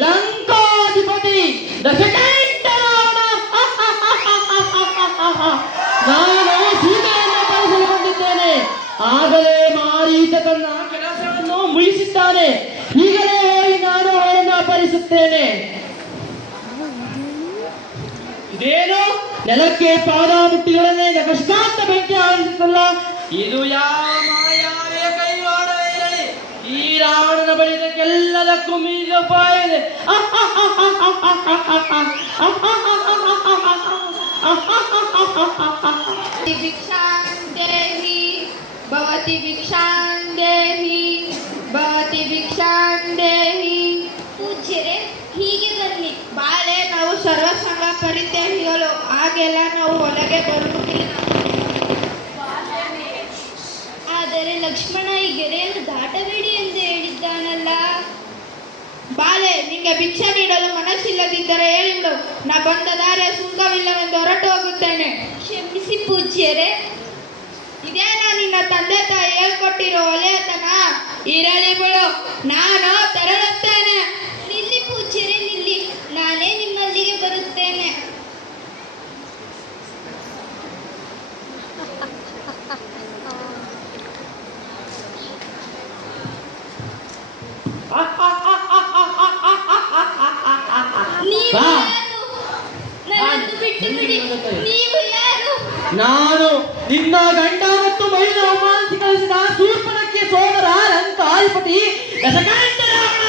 ಲಂಕಾಧಿಪತಿ ದಶಕಂಠ ರಾವಣ ನಾನು ಆಗಲೇ ಮಾರೀಚ ತನ್ನ ಕೆಲಸವನ್ನು ಈಗಲೇ ಹೋಗಿ ನಾನು ಅವಳನ್ನು ಅಪಹರಿಸುತ್ತೇನೆ ಇದೇನು ನೆಲಕ್ಕೆ ಪಾದ ಮುಟ್ಟಿಗಳನ್ನೇ ನಕಸ್ಕಾಂತ ಬೆಂಕಿ ಆರಿಸುತ್ತಲ್ಲ ಇದು ಯಾವ ಮಾಯಾವಿಯ ಕೈವಾಡವೇ ಇರಲಿ ಈ ರಾವಣನ ಬಳಿ ಇದಕ್ಕೆಲ್ಲದಕ್ಕೂ ಮೀರಿದ ಉಪಾಯ ಇದೆ भिक्षां देहि भवति भिक्षां ಹಾಗೆಲ್ಲ ನಾವು ಒಳಗೆ ಬರುವುದಿಲ್ಲ ಆದರೆ ಲಕ್ಷ್ಮಣ ಈ ಗೆರೆಯನ್ನು ದಾಟಬೇಡಿ ಎಂದು ಹೇಳಿದ್ದಾನಲ್ಲ. ಬಾಲೆ ನಿಂಗೆ ಭಿಕ್ಷೆ ನೀಡಲು ಮನಸ್ಸಿಲ್ಲದಿದ್ದರೆ ಹೇಳಿಬಿಡು ನಾ ಬಂದ ದಾರಿಯ ಸುಂಕವಿಲ್ಲವೆಂದು ಹೊರಟು ಹೋಗುತ್ತೇನೆ. ಕ್ಷಮಿಸಿ ಪೂಜ್ಯರೇ. ಇದೇನಾ ನಿನ್ನ ತಂದೆ ತಾಯಿ ಹೇಳ್ಕೊಟ್ಟಿರೋ ಒಲೆಯತನ. ಇರಲಿ ಬಿಡು. ನಾನು ತೆರಳುತ್ತೇನೆ ನಿಲ್ಲಿ ಪೂಜ್ಯರೇ ನಿಲ್ಲಿ ನಾನೇ ನಿಮ್ಮಲ್ಲಿಗೆ ಬರುತ್ತೇನೆ ನೀವು ಬಾ. ಯಾರು ನನ್ನನ್ನು ಬಿಟ್ಟು ಬಿಡಿ ನೀವು ಯಾರು ನಾನು ನಿನ್ನ ಗಂಡ ಮತ್ತು ಮೈನ ಅವಮಾನಿಸಿ ಕಳಿಸಿದ ಸೂರ್ಪನಕ್ಕೆ ಸೋದರ ದಶಕಂಠ ರಾವಣ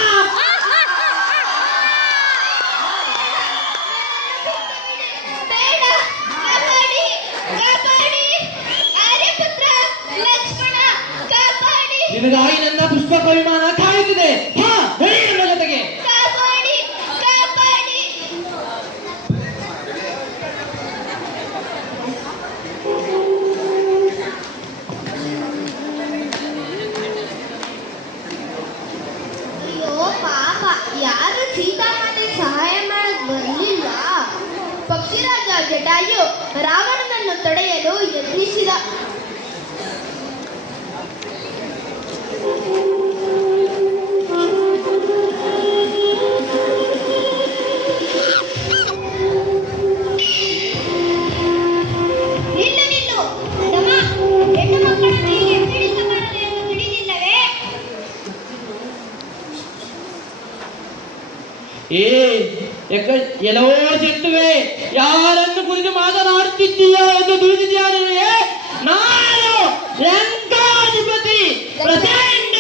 ಆರ್ಯಪುತ್ರ ಲಕ್ಷ್ಮಣ ಕಾಪಾಡಿ. ನಿನಗಾಗಿ ನನ್ನ ಪುಷ್ಪ ಪರಿಮಾಣ ಕಾಯುತ್ತಿದೆ ಜಟಾಯು ರಾವಣನನ್ನು ತಡೆಯಲು ಯತ್ನಿಸಿದ. ಏ ಎಲ್ಲೋ ಜಂತುವೆ ಯಾರನ್ನು ಕುರಿತು ಮಾತನಾಡುತ್ತಿದ್ದೀಯಾ ಎಂದು ತಿಳಿದಿದ್ದಾರೆಯೇ ನಾನು ಲಂಕಾಧಿಪತಿ ಪ್ರಚಂಡ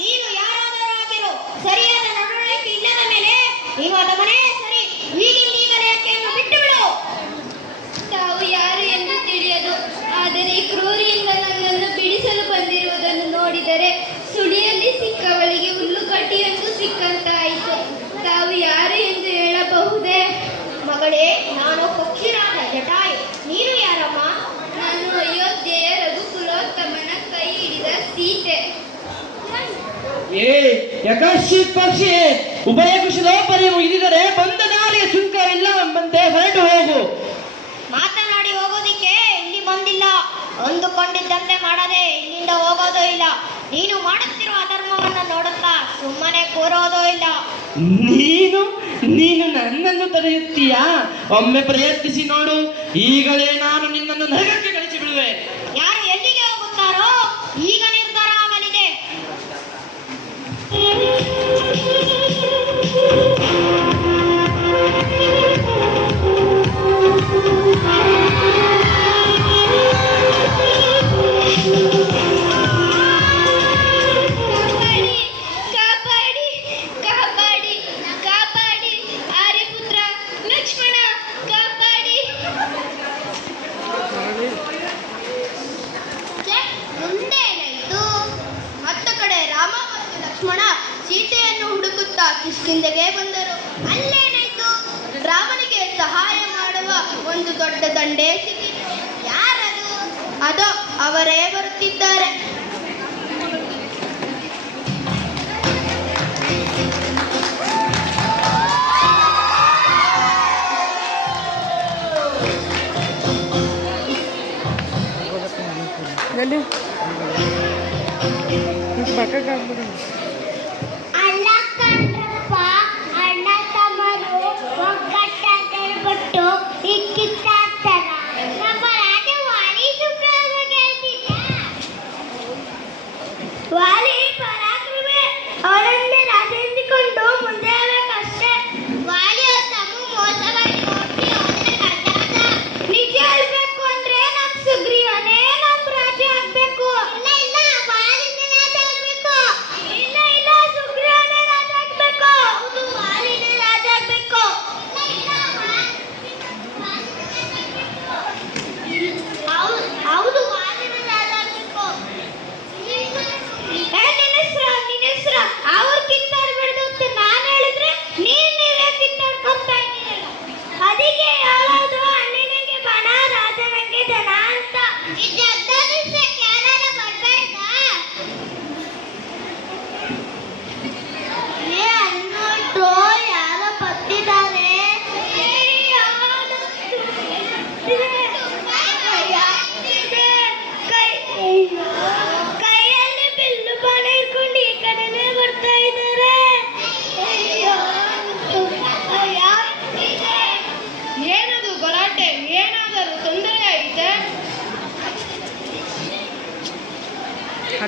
ನೀನು ಯಾರಾದರೂ ಆಗಿರೋ ಸರಿಯಾದ ನಡವಳಿಕೆ ಇಲ್ಲದ ಮೇಲೆ ಅದ ಮನೆ ಏ ಯಕಶಿ ಪಕ್ಷಿ ಉಭಯ ಕುಶಲೋಪರಿ ಮುಗಿದಿದರೆ ಬಂದ ದಾರಿಯ ಸುಂಕ ಇಲ್ಲ ಎಂಬಂತೆ ಹೊರಟು ಹೋಗು. ಮಾತನಾಡಿ ಹೋಗೋದಿಕ್ಕೆ ಇಲ್ಲಿ ಬಂದಿಲ್ಲ. ಅಂದುಕೊಂಡಿದ್ದಂತೆ ಮಾಡದೆ ಇಲ್ಲಿಂದ ಹೋಗೋದೂ ಇಲ್ಲ. ನೀನು ಮಾಡುತ್ತಿರುವ ಅಧರ್ಮವನ್ನು ನೋಡುತ್ತಾ ಸುಮ್ಮನೆ ಕೂರೋದೂ ಇಲ್ಲ. ನೀನು ನೀನು ನನ್ನನ್ನು ತಡೆಯುತ್ತೀಯಾ? ಒಮ್ಮೆ ಪ್ರಯತ್ನಿಸಿ ನೋಡು. ಈಗಲೇ ನಾನು ನಿನ್ನನ್ನು ನರಕಕ್ಕೆ ಲಕ್ಷ್ಮಣ ಸೀತೆಯನ್ನು ಹುಡುಕುತ್ತಾ ಕಿಷ್ಕಿಂದೆಗೆ ಬಂದರು. ಅಲ್ಲೇನಾಯ್ತು ರಾಮನಿಗೆ ಸಹಾಯ ಮಾಡುವ ಒಂದು ದೊಡ್ಡ ದಂಡೆ ಸಿಕ್ಕಿತು. ಯಾರದು? ಅದು ಅವರೇ ಬರುತ್ತಿದ್ದಾರೆ. Valeu. Muito bacana,